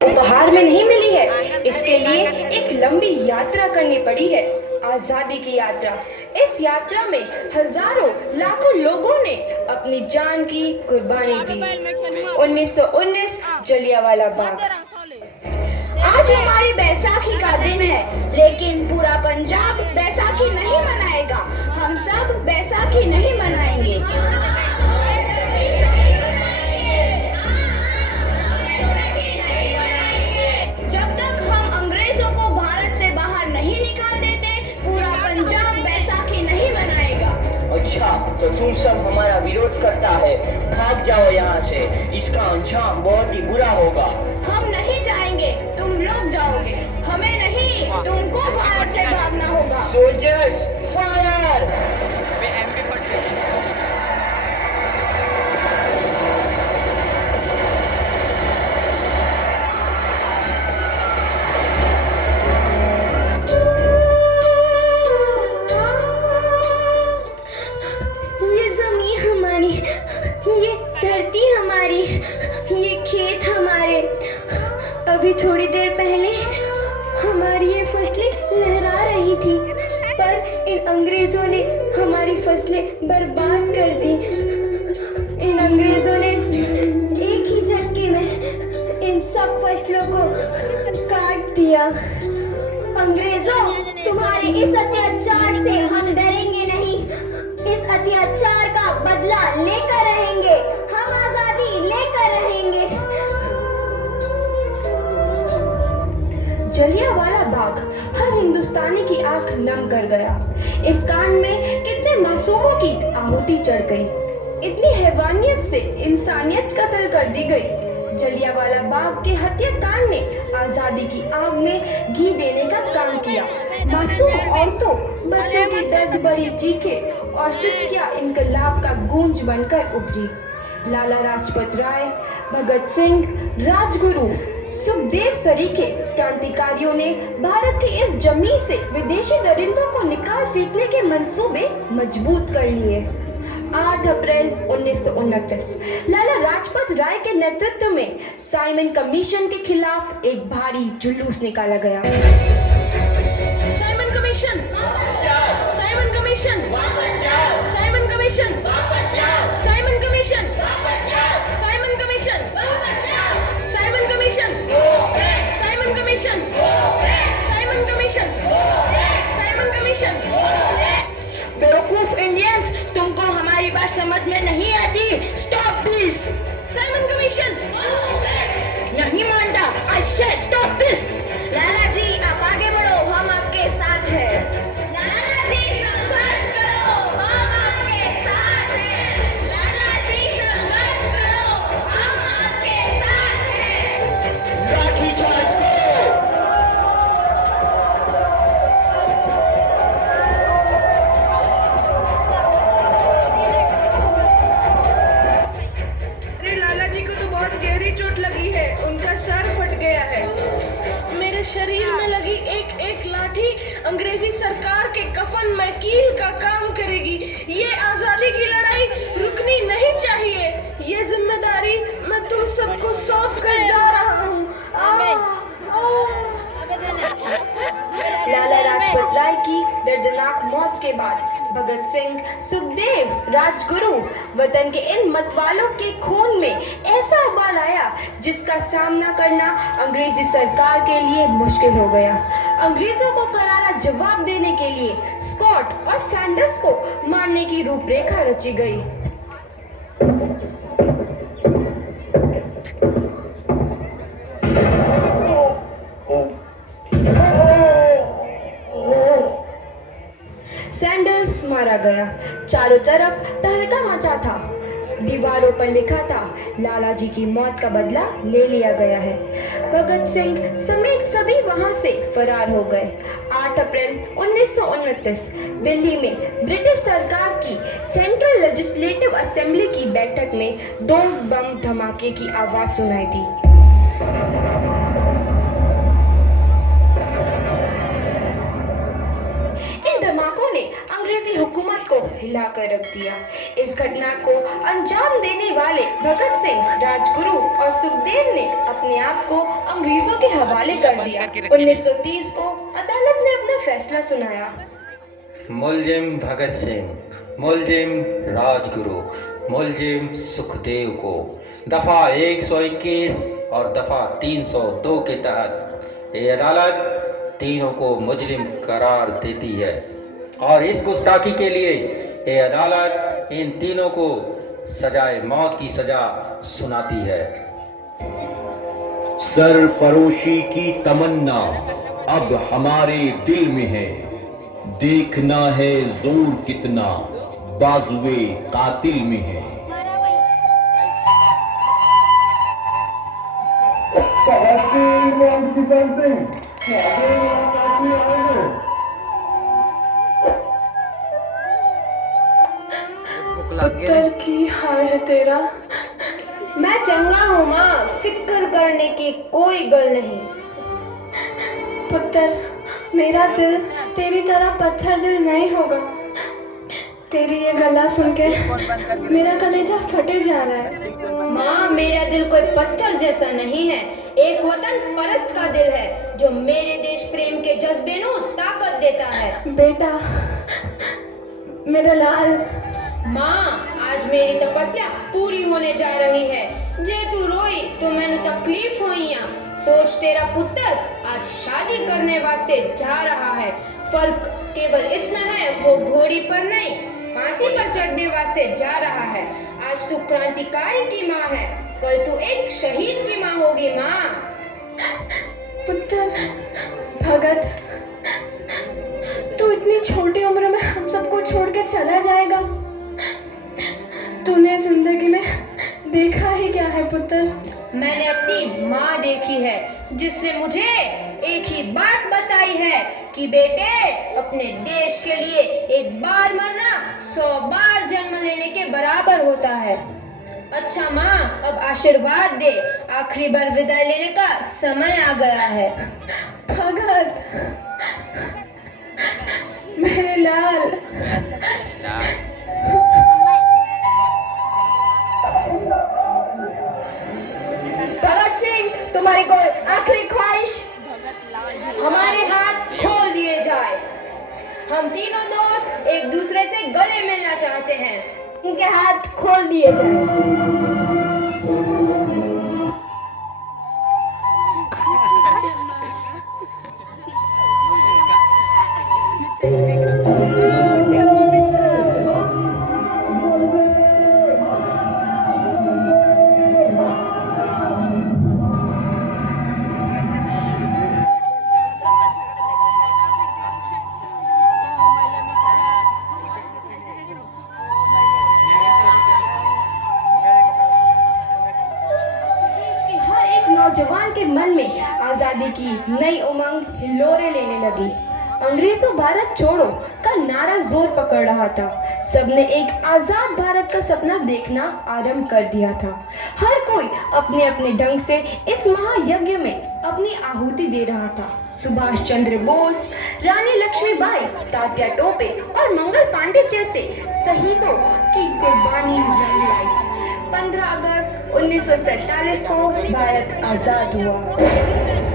उपहार में नहीं मिली है। इसके लिए एक लंबी यात्रा करनी पड़ी है, आजादी की यात्रा। इस यात्रा में हजारों लाखों लोगों ने अपनी जान की कुर्बानी दी। 1919 जलियांवाला बाग। आज हमारी बैसाखी का दिन है, लेकिन पूरा पंजाब बैसाखी नहीं मनाएगा। हम सब बैसाखी नहीं मनाएंगे। जब तक हम अंग्रेजों को भारत से बाहर नहीं निकाल देते, पूरा पंजाब बैसाखी नहीं मनाएगा। अच्छा, तो तुम सब हमारा विरोध करता है। भाग जाओ यहाँ से, इसका अंजाम बहुत ही बुरा होगा। हम नहीं जाएंगे, तुम लोग जाओगे। हमें नहीं, तुमको भारत से भागना होगा। Soldiers fire! ये जमीन हमारी, ये धरती हमारी, ये खेत हमारे। अभी थोड़ी देर पहले हमारी ये फसलें लहरा रही थी, पर इन अंग्रेजों ने हमारी फसलें बर्बाद कर दी। इन अंग्रेजों ने एक ही झटके में इन सब फसलों को काट दिया। अंग्रेजों, तुम्हारे इस अत्याचार से हम डरेंगे नहीं। इस अत्याचार का बदला लेकर रहेंगे। हम आजादी लेकर रहेंगे। जलियांवाला बाग हर हिंदुस्तानी की आंख नम कर गया। इस कांड में कितने मासूमों की आहुति चढ़ गई। इतनी हैवानियत से इंसानियत कत्ल कर दी गई। जलियांवाला बाग के हत्याकांड ने आजादी की आग में घी देने का काम किया। मासूम औरतों, बच्चों की दर्द भरी चीखें और सिसकियां इनकलाब का गूंज बनकर उभरी। लाला लाजपत राय, भगत सिंह, राजगुरु, सुखदेव सरीखे क्रांतिकारियों ने भारत की इस जमीन से विदेशी दरिंदों को निकाल फेंकने के मंसूबे मजबूत कर लिए। 8 अप्रैल 1929 लाला लाजपत राय के नेतृत्व में साइमन कमीशन के खिलाफ एक भारी जुलूस निकाला गया। Simon commission, Simon commission, Simon commission, Simon commission, Simon commission, Simon commission, Simon commission, Simon commission, Simon commission. बेवकूफ इंडियंस, तुमको हमारी बात समझ में नहीं आती। Stop this. Simon commission. नहीं मानता। आई से स्टॉप दिस। लाला जी, आप आगे बढ़ो, हम आपके साथ हैं। लाला जी, संघर्ष करो, हम आपके साथ हैं। लाला जी, संघर्ष करो, हम आपके साथ हैं। लाठी चार्ज करो! अरे लाला जी को तो बहुत गहरी चोट लगी है, उनका सर फट गया है। मेरे शरीर में लगी एक एक लाठी अंग्रेजी सरकार के कफन में कील का काम करेगी। ये आजादी की लड़ाई रुकनी नहीं चाहिए। ये जिम्मेदारी मैं तुम सबको सौंप कर जा रहा हूँ। लाला लाजपत राय की दर्दनाक मौत के बाद भगत सिंह, सुखदेव, राजगुरु वतन के इन मतवालों के खून में ऐसा उबाल आया जिसका सामना करना अंग्रेजी सरकार के लिए मुश्किल हो गया। अंग्रेजों को करारा जवाब देने के लिए स्कॉट और सैंडर्स को मारने की रूपरेखा रची गई। सैंडर्स मारा गया। चारों तरफ तहलका मचा था। दीवारों पर लिखा था, लाला जी की मौत का बदला ले लिया गया है। भगत सिंह समेत सभी वहां से फरार हो गए। 8 अप्रैल 1929 दिल्ली में ब्रिटिश सरकार की सेंट्रल लेजिस्लेटिव असेंबली की बैठक में 2 बम धमाके की आवाज सुनाई दी। इन धमाकों ने अंग्रेजी हुकूमत को हिला कर रख दिया। इस घटना को अंजाम देने वाले भगत सिंह, राजगुरु और सुखदेव ने अपने आप को अंग्रेजों के हवाले कर दिया। 1930 को अदालत ने अपना फैसला सुनाया। मुलजिम भगत सिंह, मुलजिम राजगुरु, मुलजिम सुखदेव को दफा 121 और दफा 302 के तहत ये अदालत तीनों को मुजरिम करार देती है और इस गुस्ताखी के लिए ये अदालत इन तीनों को सजाए मौत की सजा सुनाती है। सरफरोशी की तमन्ना अब हमारे दिल में है, देखना है जोर कितना बाजुए कातिल में है। पुत्र की हाल है तेरा? मैं चंगा हूँ माँ, फिक्र करने की कोई गल नहीं। पुत्र, मेरा दिल तेरी तरह पत्थर दिल नहीं होगा। तेरी ये गला सुन के मेरा कलेजा फटे जा रहा है। माँ, मेरा दिल कोई पत्थर जैसा नहीं है, एक वतन परस्त का दिल है जो मेरे देश प्रेम के जज्बे को ताकत देता है। बेटा, मेरा लाल। माँ, आज मेरी तपस्या पूरी होने जा रही है। जे तू रोई तो मैंने तकलीफ हुई। सोच, तेरा पुत्र आज शादी करने वास्ते जा रहा है। फर्क केवल इतना है, वो घोड़ी पर नहीं फांसी पर चढ़ने वास्ते जा रहा है। आज तू क्रांतिकारी की माँ है, कल तू एक शहीद की माँ होगी। माँ, पुत्र भगत, तू इतनी छोटी उम्र में हम सबको छोड़ के चला जाएगा? तूने जिंदगी में देखा ही क्या है पुत्र? मैंने अपनी माँ देखी है जिसने मुझे एक ही बात बताई है कि बेटे, अपने देश के लिए एक बार मरना 100 बार जन्म लेने के बराबर होता है। अच्छा माँ, अब आशीर्वाद दे, आखिरी बार विदाई लेने का समय आ गया है। भगत, मेरे लाल। भगत सिंह, तुम्हारी कोई आखिरी ख्वाहिश? हमारे हाथ खोल दिए जाए। हम तीनों दोस्त एक दूसरे से गले मिलना चाहते हैं, उनके हाथ खोल दिए जाए। नौजवान के मन में आजादी की नई उमंग हिलोरे लेने लगी। अंग्रेजों भारत छोड़ो का नारा जोर पकड़ रहा था। सबने एक आजाद भारत का सपना देखना आरंभ कर दिया था। हर कोई अपने अपने ढंग से इस महायज्ञ में अपनी आहुति दे रहा था। सुभाष चंद्र बोस, रानी लक्ष्मीबाई, तात्या टोपे और मंगल पांडे जैसे शहीदों की कुर्बानी रंग लाई। 15 अगस्त 1947 को भारत आजाद हुआ।